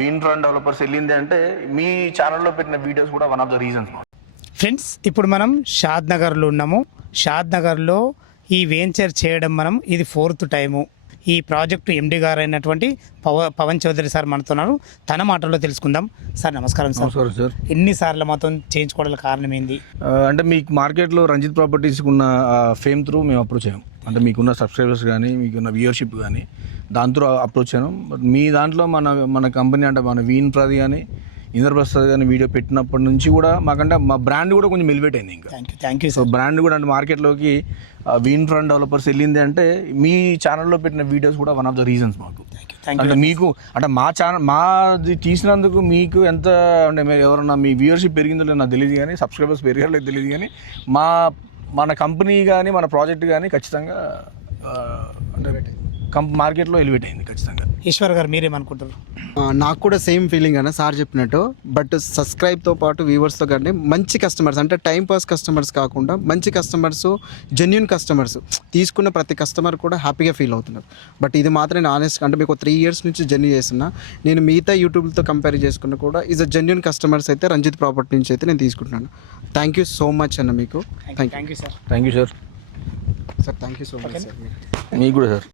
వీన్ఫ్రాన్ developers వెళ్ళింది అంటే మీ ఛానల్లో పెట్టిన వీడియోస్ కూడా one of the reasons. Friends, ఇప్పుడు మనం షాద్ నగర్లో ఉన్నాము. షాద్ నగర్లో ఈ వెంచర్ చేయడం ఇది 4th టైము. ఈ ప్రాజెక్టు ఎండి గారు అయినటువంటి పవన్ చౌదరి సార్ మనతోన్నారు. తన మాటల్లో తెలుసుకుందాం. సార్ నమస్కారం సార్. సార్, ఎన్నిసార్లు మాతో చేయించుకోవడానికి కారణం ఏంది? అంటే మీకు మార్కెట్లో రంజిత్ ప్రాపర్టీస్కి ఉన్న ఫేమ్ త్రూ మేము అప్రోచ్ అయ్యాం. అంటే మీకున్న సబ్స్క్రైబర్స్ కానీ మీకున్న వ్యూవర్షిప్ కానీ దాని త్రూ అప్రోచ్ అయ్యాం. బట్ మీ దాంట్లో మన కంపెనీ అంటే మన వీన్ఫ్రాది కానీ ఇంద్రప్రసాద్ కానీ వీడియో పెట్టినప్పటి నుంచి కూడా మాకంటే మా బ్రాండ్ కూడా కొంచెం ఎలివేట్ అయింది. ఇంకా థ్యాంక్ యూ సో బ్రాండ్ కూడా అంటే మార్కెట్లోకి వీన్ఫ్రాన్ డెవలపర్స్ వెళ్ళింది అంటే మీ ఛానల్లో పెట్టిన వీడియోస్ కూడా వన్ ఆఫ్ ద రీజన్స్ మాకు. అంటే మీకు అంటే మా ఛానల్ మాది తీసినందుకు మీకు ఎంత అంటే ఎవరన్నా మీ వ్యూవర్షిప్ పెరిగిందో లేదో నాకు తెలియదు, కానీ సబ్స్క్రైబర్స్ పెరిగారో తెలియదు, కానీ మన కంపెనీ కానీ మన ప్రాజెక్ట్ కానీ ఖచ్చితంగా అంటే మార్కెట్లో ఎలివేట్ అయింది ఖచ్చితంగా. ఈశ్వర్ గారు మీరేమనుకుంటారు? నాకు కూడా సేమ్ ఫీలింగ్ అన్న సార్ చెప్పినట్టు. బట్ సబ్స్క్రైబ్తో పాటు వ్యూవర్స్తో కానీ మంచి కస్టమర్స్, అంటే టైం పాస్ కస్టమర్స్ కాకుండా మంచి కస్టమర్స్, జెన్యున్ కస్టమర్స్, తీసుకున్న ప్రతి కస్టమర్ కూడా హ్యాపీగా ఫీల్ అవుతున్నారు. బట్ ఇది మాత్రం నేను ఆనెస్ట్, అంటే మీకు 3 years నుంచి జర్నీ చేస్తున్నా. నేను మిగతా యూట్యూబ్తో కంపేర్ చేసుకున్నా కూడా ఈజ్ అ జెన్యున్ కస్టమర్స్ అయితే రంజిత్ ప్రాపర్టీ నుంచి అయితే నేను తీసుకుంటున్నాను. థ్యాంక్ యూ సో మచ్ అన్న మీకు. Thank you sir. Thank you sir. Sir thank you so much sir. మీకు కూడా సార్.